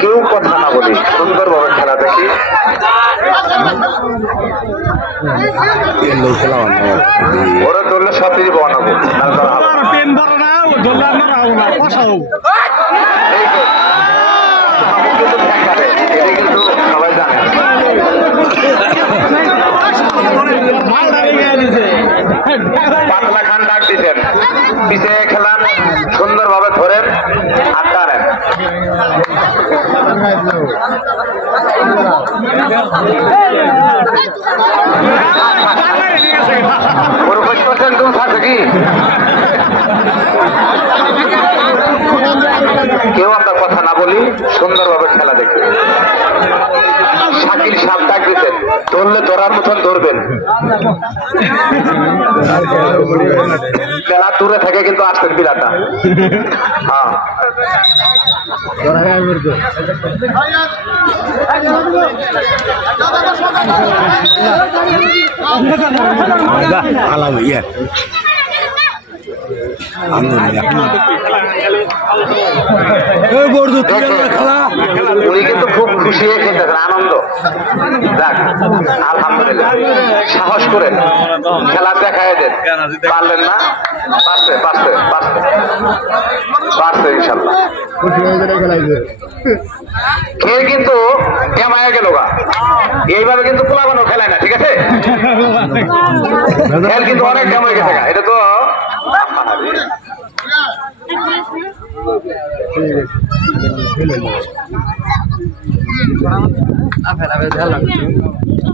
কেউ কথা না বলি সুন্দরভাবে খেলা দেখি। ওরা ধরলে সব কিছু বানাবো কিন্তু সবাই জানে। পাতলা খান ডাক দিচ্ছেন, পিছিয়ে খেলান, সুন্দরভাবে ধরেন আর টানেন। দূর থাকে কি কেউ আমরা কথা না বলি সুন্দরভাবে খেলা দেখবে। শাকিল সাপ ডাক দিতেন, ধরলে ধরার মতন ধরবেন। খেলা দূরে থেকে কিন্তু আসতেন বিলাটা। হ্যাঁ উনি কিন্তু খুব খুশি হয়ে খেলতেছেন, আনন্দ। যাক আলহামদুলিল্লাহ, সাহস করেন খেলা দেখায় দেন। পারলেন না, পারছে পারছে পারছে পারছে ইনশাল্লাহ। খেল কিন্তু কেমায় গেল গা, এইভাবে কিন্তু পোলাবানো খেলায় না, ঠিক আছে? খেল কিন্তু অনেক কেমন গেছে গা, এটা তো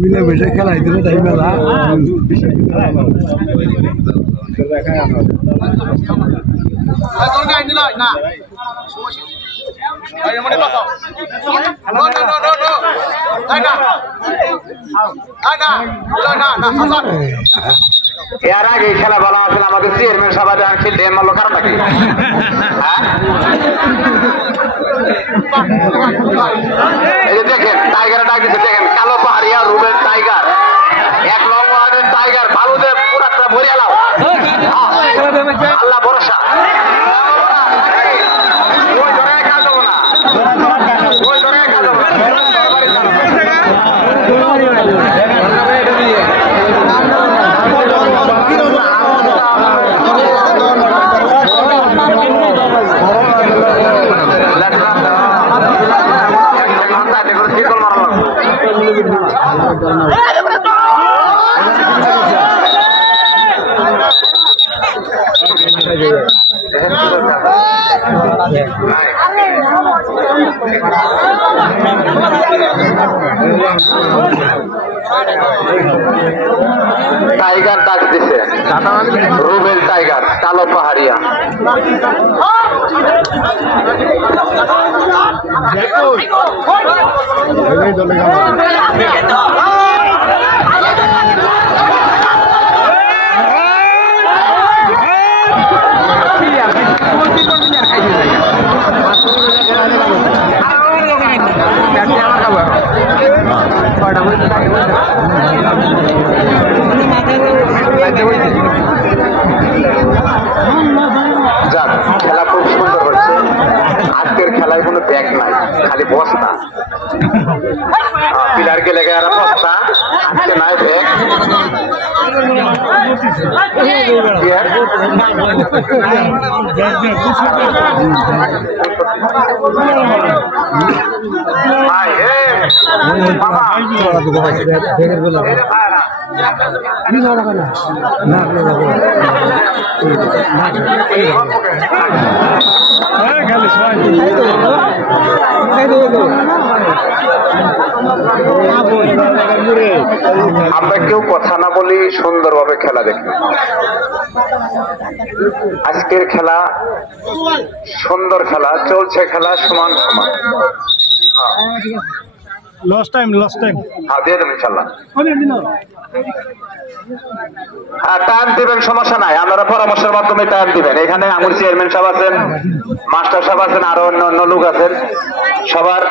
মিলে বসে খেলাই দিলে তাই মেলা এর আগে খেলা বলা আছে আমাদের চেয়ারম্যান সবাই খেলতে মারলো, কারণটা কি? এই যে দেখেন টাইগার ডাক দিচ্ছে, দেখেন কালো পাহাড়িয়া রুবেল টাইগার, 1 নং ওয়ার্ডের টাইগার, ভালুদের পুরাটা ভরিয়া লাও। আল্লাহ ভরসা, ওই ধরে কাজ হবো না, ওই ধরে কাজ হবো না। টাইগার ডাক দিছে, রুবেল টাইগার, কালো পাহাড়িয়া। যাক খেলা খুব সুন্দর হচ্ছে। আজকের খেলায় কোনো ব্যাগ নাই, খালি বস্তা। পিলারকে লেগে আর বস্তা, আজকে নাই ব্যাগ। আমরা কেউ কথা না বলি সুন্দরভাবে খেলা দেখি। আজকের খেলা সুন্দর, খেলা চলছে, খেলা সমান সমান। লস্ট টাইম হ্যাঁ দিয়ে দেবেন ইনশাল্লাহ। হ্যাঁ টাইম দিবেন, সমস্যা নাই, আপনারা পরামর্শের মাধ্যমে টাইম দিবেন। এখানে আঙুর চেয়ারম্যান সাহেব আছেন, মাস্টার সাহেব আছেন, আরো অন্য লোক আছেন, সবার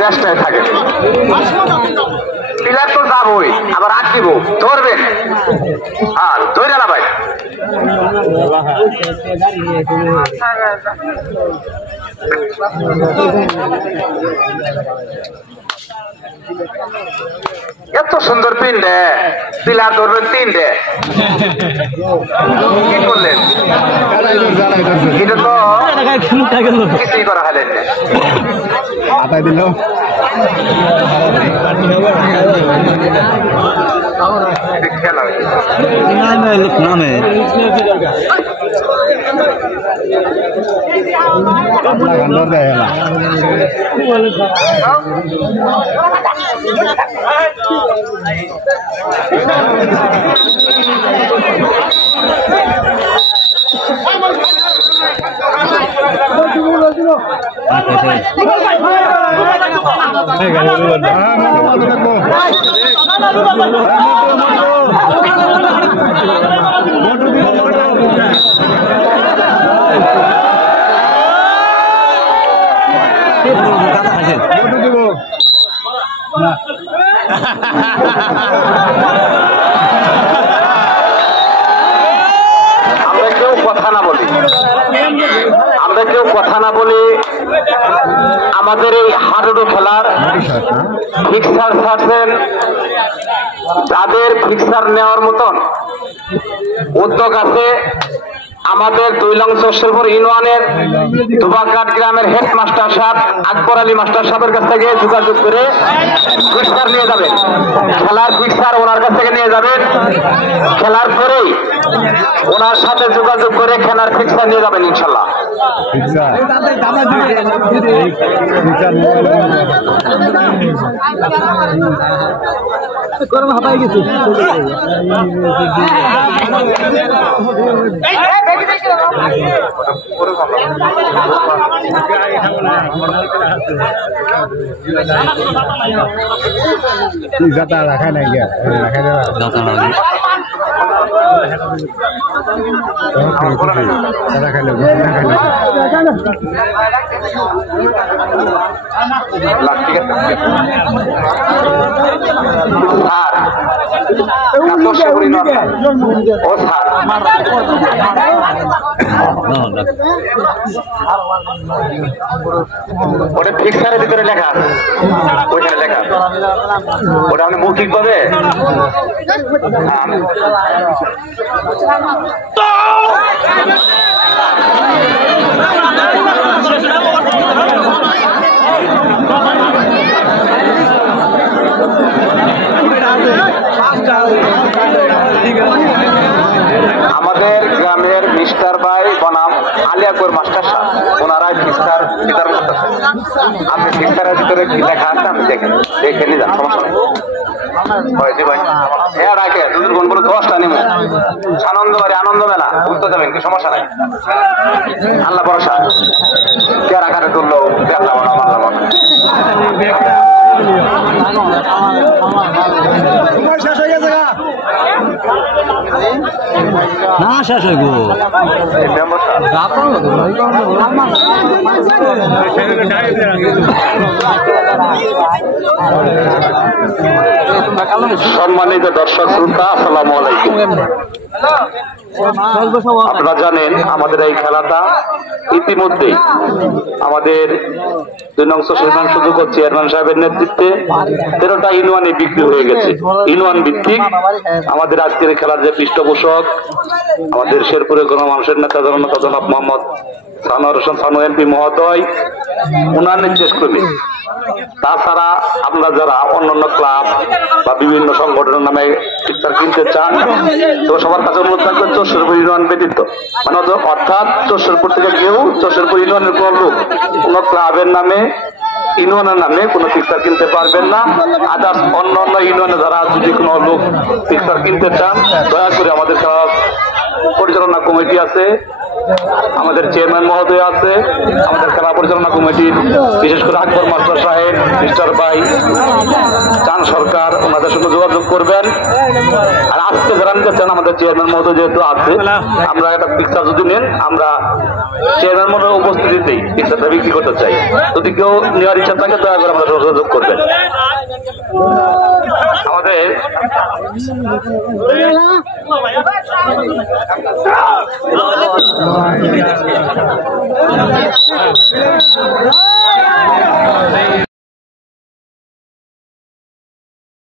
চেষ্টায় থাকে। পিলার তো যাবই, আবার আট দিব, ধরবেন, হ্যাঁ ধরে না ভাই। এত সুন্দর পিন্ডে, পিলার ধরবেন তিনটে, কি করলেন? এটা তো কিছুই করা হলেন আটাই দিল খেলা নামে আমরা কেউ কথা না বলি, আমাদের এই হাডুডু খেলার ফিক্সার ছাড়ছেন, যাদের ফিক্সার নেওয়ার মতন উদ্যোগ আছে আমাদের 2 নং চরশিলপুর ইউনিয়নের দুবাঘাট গ্রামের হেডমাস্টার সাহেব আকবর আলী মাস্টার সাহেবের কাছ থেকে যোগাযোগ করে ফিক্সার নিয়ে যাবেন। খেলার ফিক্সার ওনার কাছ থেকে নিয়ে যাবেন, খেলার পরেই ওনার সাথে যোগাযোগ করে খেলার ফিক্সার নিয়ে যাবেন ইনশাল্লাহ। রাখা নাই গিয়া ওটা ফিক্সারের ভিতরে লেখা আছে, ওইখানে লেখা আছে, ওটা আপনি মৌখিক ভাবে আমাদের গ্রামের মিস্টার ভাই বনাম আলিয়াপুর মাস্টার সাহেব, ওনারাই ফিক্সার ফিটার করতেছে। আপনি ফিক্সারের ভিতরে কি লেখা আছে আপনি দেখে নিয়ে যান, সমস্যা নেই। ভাই হ্যাঁ রাখে দুধের গুণ বলে 10টা নিব, আনন্দ বাড়ি আনন্দ মেলা ঘুরতে যাবেন, কি সমস্যা নাই, আল্লাহ ভরসা। কে আকারে তুললো দেখলাম শেষ হয়ে গেছে না, শেষ হয়ে গো সম্মানিত দর্শক শ্রোতা, আসসালামু আলাইকুম। আপনারা জানেন আমাদের এই খেলাটা ইতিমধ্যেই আমাদের 2 নং চরশিলপুর সুযোগ চেয়ারম্যান সাহেবের নেতৃত্বে 13টা ইউনিয়নে বিক্রি হয়ে গেছে। ইউনিয়ন ভিত্তিক আমাদের আজকের খেলার যে পৃষ্ঠপোষক আমাদের শেরপুরের গণমানুষের নেতা জনাব মোহাম্মদ সানোয়ার হোসেন সানু এমপি মহোদয়, ওনার নির্দেশ ক্রমে তাছাড়া আপনারা যারা অন্যান্য ক্লাব বা বিভিন্ন সংগঠনের নামে পিকচার কিনতে চান তো সবার কাছে অনুরোধ থাকবে চোরশেরপুর ইউনিয়ন ব্যতীত, মানে অর্থাৎ চোরশেরপুর থেকে কেউ চোরশেরপুর ইউনিয়নের কোন লোক কোন ক্লাবের নামে ইউনিয়নের নামে কোনো পিকচার কিনতে পারবেন না। আদার্স অন্য অন্য ইউনিয়নে যারা যদি কোনো লোক পিকচার কিনতে চান দয়া করে আমাদের খেলা পরিচালনা কমিটি আছে, আমাদের চেয়ারম্যান মহোদয় আছে, আমাদের খেলা পরিচালনা কমিটির বিশেষ করে আকবর মাস্টার সাহেব, মিস্টার ভাই, চান সরকার, ওনাদের সঙ্গে যোগাযোগ করবেন। আর আজকে যারা নিতে চান আমাদের চেয়ারম্যান মহোদয় যেহেতু আছে, আমরা একটা পিকচার যদি নেন আমরা চেয়ারম্যান মহোদয়ের উপস্থিতিতেই পিকচারটা বিক্রি করতে চাই। যদি কেউ নেওয়ার ইচ্ছা থাকে দয়া করে আমাদের সঙ্গে যোগাযোগ করবেন। আমাদের